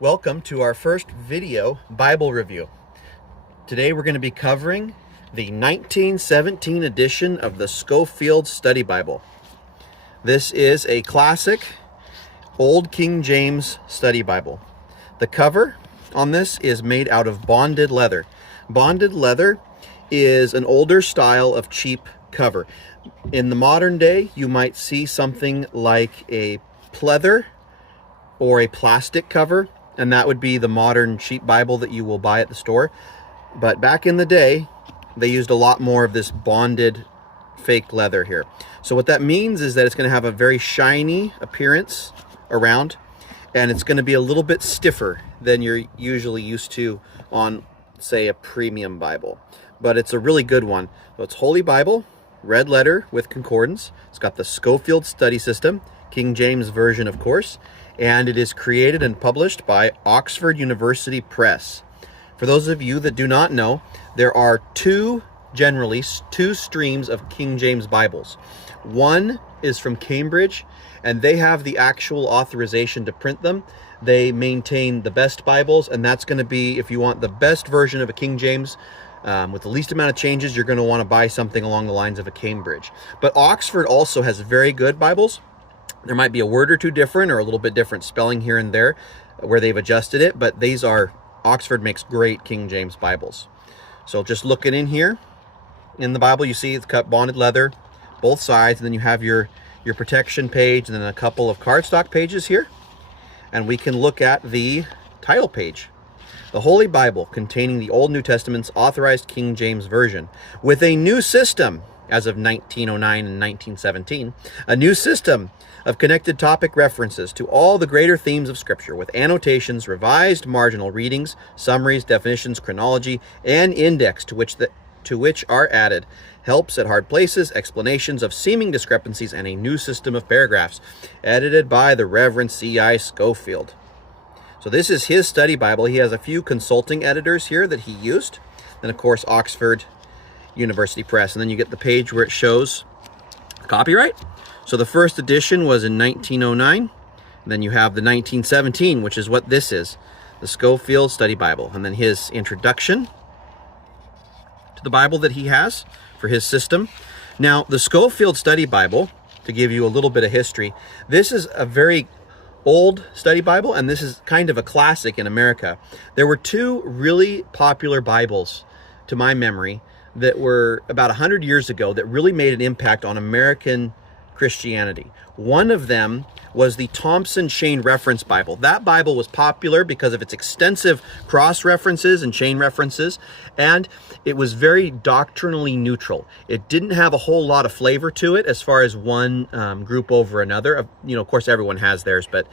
Welcome to our first video Bible review. Today we're going to be covering the 1917 edition of the Scofield Study Bible. This is a classic Old King James Study Bible. The cover on this is made out of bonded leather. Bonded leather is an older style of cheap cover. In the modern day, you might see something like a pleather or a plastic cover, and that would be the modern cheap Bible that you will buy at the store. But back in the day, they used a lot more of this bonded fake leather here. So what that means is that it's going to have a very shiny appearance around, and it's going to be a little bit stiffer than you're usually used to on, say, a premium Bible. But it's a really good one. So it's Holy Bible, red letter with concordance. It's got the Scofield Study System, King James Version, of course, and it is created and published by Oxford University Press. For those of you that do not know, there are generally two streams of King James Bibles. One is from Cambridge, and they have the actual authorization to print them. They maintain the best Bibles, and that's going to be, if you want the best version of a King James, with the least amount of changes, you're going to want to buy something along the lines of a Cambridge. But Oxford also has very good Bibles. There might be a word or two different or a little bit different spelling here and there where they've adjusted it, but Oxford makes great King James Bibles. So just looking in here, in the Bible, you see it's cut bonded leather, both sides, and then you have your protection page and then a couple of cardstock pages here. And we can look at the title page. The Holy Bible, containing the Old New Testament's authorized King James Version, with a new system, as of 1909 and 1917, a new system of connected topic references to all the greater themes of Scripture, with annotations, revised marginal readings, summaries, definitions, chronology, and index to which are added helps at hard places, explanations of seeming discrepancies, and a new system of paragraphs, edited by the Reverend C.I. Scofield. So this is his study Bible. He has a few consulting editors here that he used. Then, of course, Oxford University Press. And then you get the page where it shows the copyright. So the first edition was in 1909. Then you have the 1917, which is what this is, the Scofield Study Bible. And then his introduction to the Bible that he has for his system. Now, the Scofield Study Bible, to give you a little bit of history, this is a very old study Bible, and this is kind of a classic in America. There were two really popular Bibles, to my memory, that were about 100 years ago that really made an impact on American Christianity. One of them was the Thompson Chain Reference Bible. That Bible was popular because of its extensive cross references and chain references, and it was very doctrinally neutral. It didn't have a whole lot of flavor to it as far as one group over another. Of course, everyone has theirs, but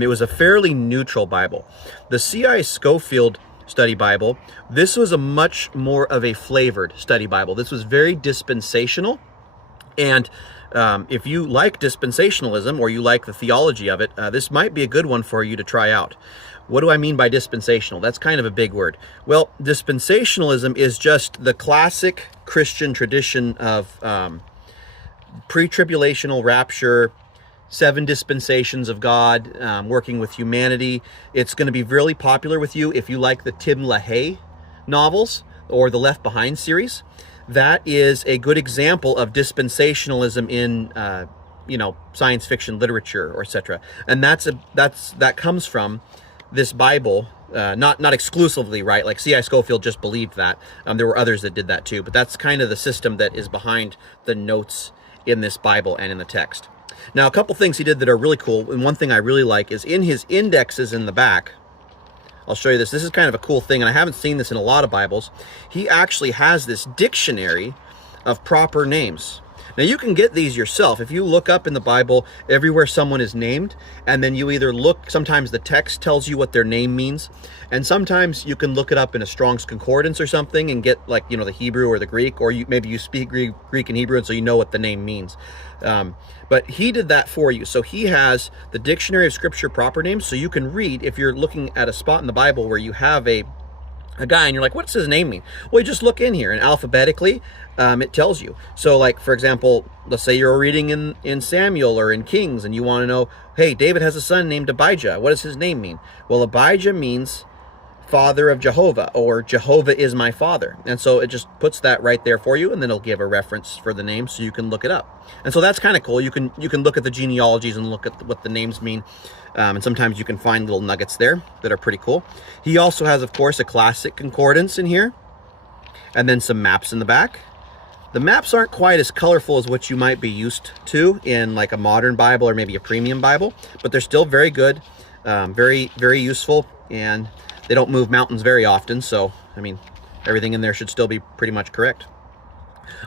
it was a fairly neutral Bible. The C.I. Scofield Study Bible, this was a much more of a flavored study Bible. This was very dispensational, and if you like dispensationalism or you like the theology of it, this might be a good one for you to try out. What do I mean by dispensational? That's kind of a big word. Well, dispensationalism is just the classic Christian tradition of pre-tribulational rapture, 7 dispensations of God, working with humanity. It's going to be really popular with you if you like the Tim LaHaye novels or the Left Behind series. That is a good example of dispensationalism in, science fiction literature, or etc. And that comes from this Bible, not exclusively, right? Like C.I. Scofield just believed that. There were others that did that too, but that's kind of the system that is behind the notes in this Bible and in the text. Now, a couple things he did that are really cool, and one thing I really like is in his indexes in the back. I'll show you this. This is kind of a cool thing, and I haven't seen this in a lot of Bibles. He actually has this dictionary of proper names. Now, you can get these yourself. If you look up in the Bible everywhere someone is named, and then you either look, sometimes the text tells you what their name means, and sometimes you can look it up in a Strong's Concordance or something and get, like, the Hebrew or the Greek, or maybe you speak Greek and Hebrew, and so you know what the name means. But he did that for you. So he has the Dictionary of Scripture Proper Names, so you can read, if you're looking at a spot in the Bible where you have a a guy and you're like, what's his name mean? Well, you just look in here and alphabetically, it tells you. So like, for example, let's say you're reading in Samuel or in Kings and you want to know, hey, David has a son named Abijah. What does his name mean? Well, Abijah means father of Jehovah, or Jehovah is my father. And so it just puts that right there for you, and then it'll give a reference for the name so you can look it up. And so that's kind of cool. You can look at the genealogies and look at what the names mean. And sometimes you can find little nuggets there that are pretty cool. He also has, of course, a classic concordance in here, and then some maps in the back. The maps aren't quite as colorful as what you might be used to in like a modern Bible or maybe a premium Bible, but they're still very good, very, very useful, and they don't move mountains very often. So, I mean, everything in there should still be pretty much correct.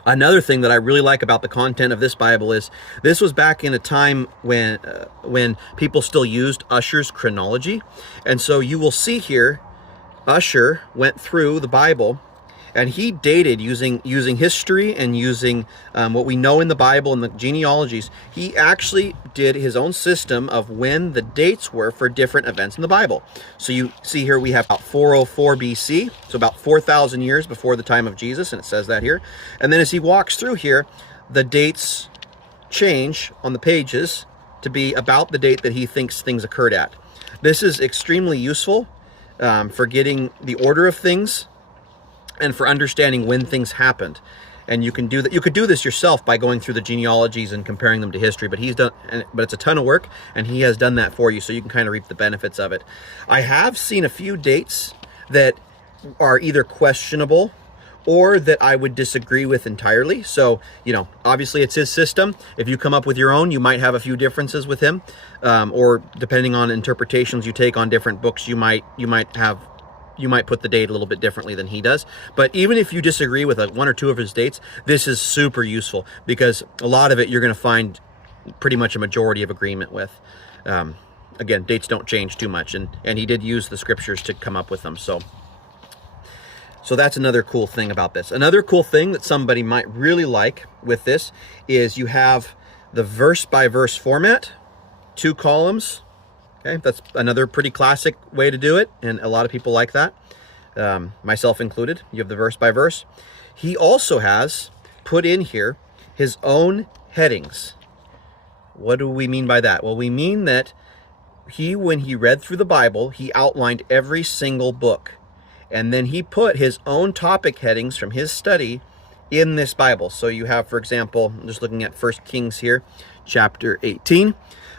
Another thing that I really like about the content of this Bible is this was back in a time when people still used Ussher's chronology. And so you will see here, Ussher went through the Bible and he dated using history and using what we know in the Bible and the genealogies. He actually did his own system of when the dates were for different events in the Bible. So you see here we have about 404 BC, so about 4,000 years before the time of Jesus, and it says that here. And then as he walks through here, the dates change on the pages to be about the date that he thinks things occurred at. This is extremely useful for getting the order of things and for understanding when things happened. And you can do that. You could do this yourself by going through the genealogies and comparing them to history, but but it's a ton of work, and he has done that for you, so you can kind of reap the benefits of it. I have seen a few dates that are either questionable or that I would disagree with entirely. So, you know, obviously it's his system. If you come up with your own, you might have a few differences with him, or depending on interpretations you take on different books, you might put the date a little bit differently than he does. But even if you disagree with one or two of his dates, this is super useful because a lot of it you're going to find pretty much a majority of agreement with. Again, dates don't change too much, and he did use the scriptures to come up with them. So that's another cool thing about this. Another cool thing that somebody might really like with this is you have the verse-by-verse format, 2 columns. Okay, that's another pretty classic way to do it, and a lot of people like that, myself included. You have the verse by verse. He also has put in here his own headings. What do we mean by that? Well, we mean that when he read through the Bible, he outlined every single book, and then he put his own topic headings from his study in this Bible. So you have, for example, I'm just looking at 1 Kings here, chapter 18.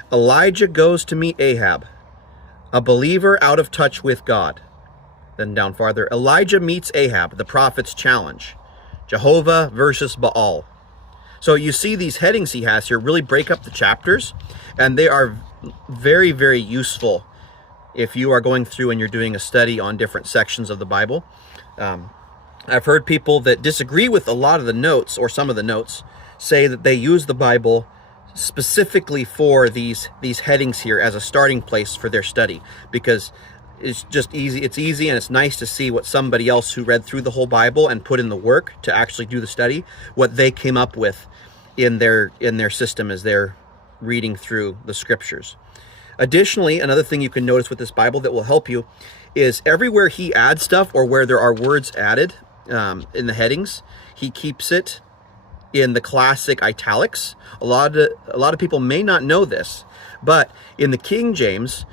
Elijah goes to meet Ahab, a believer out of touch with God. Then down farther, Elijah meets Ahab, the prophet's challenge. Jehovah versus Baal. So you see these headings he has here really break up the chapters, and they are very, very useful if you are going through and you're doing a study on different sections of the Bible. I've heard people that disagree with a lot of the notes, or some of the notes, say that they use the Bible specifically for these headings here as a starting place for their study, because it's just easy. It's easy, and it's nice to see what somebody else who read through the whole Bible and put in the work to actually do the study, what they came up with in their system as they're reading through the scriptures. Additionally, another thing you can notice with this Bible that will help you is everywhere he adds stuff, or where there are words added in the headings, he keeps it in the classic italics. A lot of people may not know this, but in the King James,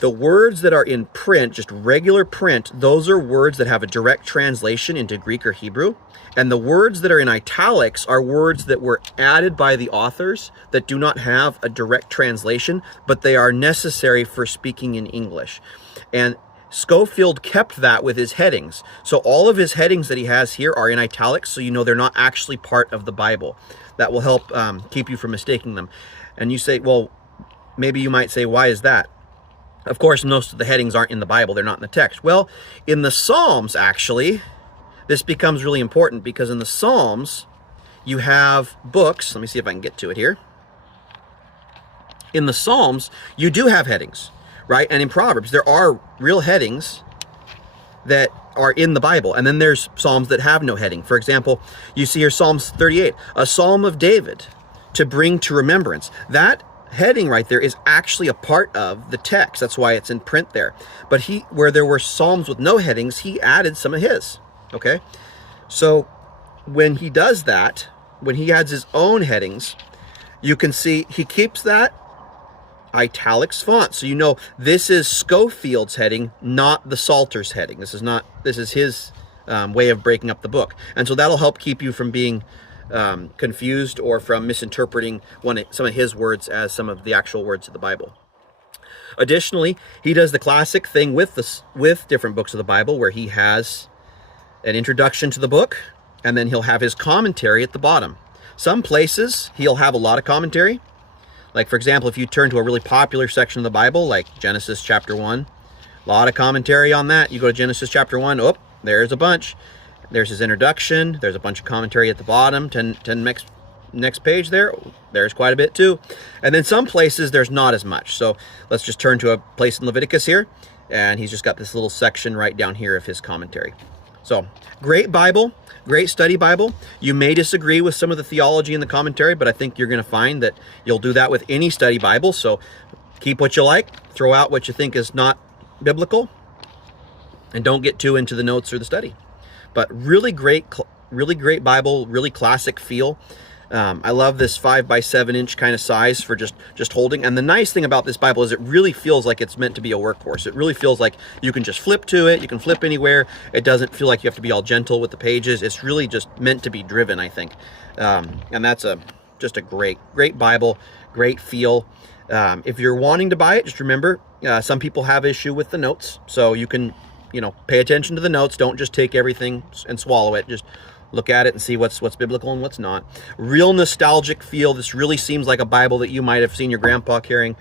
the words that are in print, just regular print, those are words that have a direct translation into Greek or Hebrew. And the words that are in italics are words that were added by the authors that do not have a direct translation, but they are necessary for speaking in English. And Scofield kept that with his headings. So all of his headings that he has here are in italics, so you know they're not actually part of the Bible. That will help keep you from mistaking them. And you say, well, maybe you might say, why is that? Of course, most of the headings aren't in the Bible. They're not in the text. Well, in the Psalms, actually, this becomes really important, because in the Psalms, you have books. Let me see if I can get to it here. In the Psalms, you do have headings, right? And in Proverbs, there are real headings that are in the Bible. And then there's Psalms that have no heading. For example, you see here Psalms 38, a Psalm of David to bring to remembrance. That heading right there is actually a part of the text. That's why it's in print there. But where there were Psalms with no headings, he added some of his, okay? So when he does that, when he adds his own headings, you can see he keeps that italics font. So you know this is Scofield's heading, not the Psalter's heading. This is his way of breaking up the book. And so that'll help keep you from being confused or from misinterpreting some of his words as some of the actual words of the Bible. Additionally, he does the classic thing with different books of the Bible where he has an introduction to the book, and then he'll have his commentary at the bottom. Some places he'll have a lot of commentary. Like, for example, if you turn to a really popular section of the Bible, like Genesis chapter 1, a lot of commentary on that. You go to Genesis chapter 1, oh, there's a bunch. There's his introduction. There's a bunch of commentary at the bottom. 10 next page there. There's quite a bit too. And then some places there's not as much. So let's just turn to a place in Leviticus here. And he's just got this little section right down here of his commentary. So great Bible, great study Bible. You may disagree with some of the theology in the commentary, but I think you're going to find that you'll do that with any study Bible. So keep what you like, throw out what you think is not biblical, and don't get too into the notes or the study. But really great Bible, really classic feel. I love this 5 by 7 inch kind of size for just holding. And the nice thing about this Bible is it really feels like it's meant to be a workhorse. It really feels like you can just flip to it. You can flip anywhere. It doesn't feel like you have to be all gentle with the pages. It's really just meant to be driven, I think. And that's just a great Bible, great feel. If you're wanting to buy it, just remember, some people have issue with the notes. So you can, pay attention to the notes. Don't just take everything and swallow it. Just look at it and see what's biblical and what's not. Real nostalgic feel. This really seems like a Bible that you might have seen your grandpa carrying,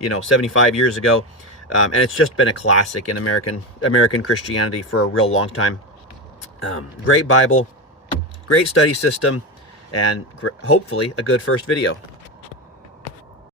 75 years ago. And it's just been a classic in American Christianity for a real long time. Great Bible, great study system, and hopefully a good first video.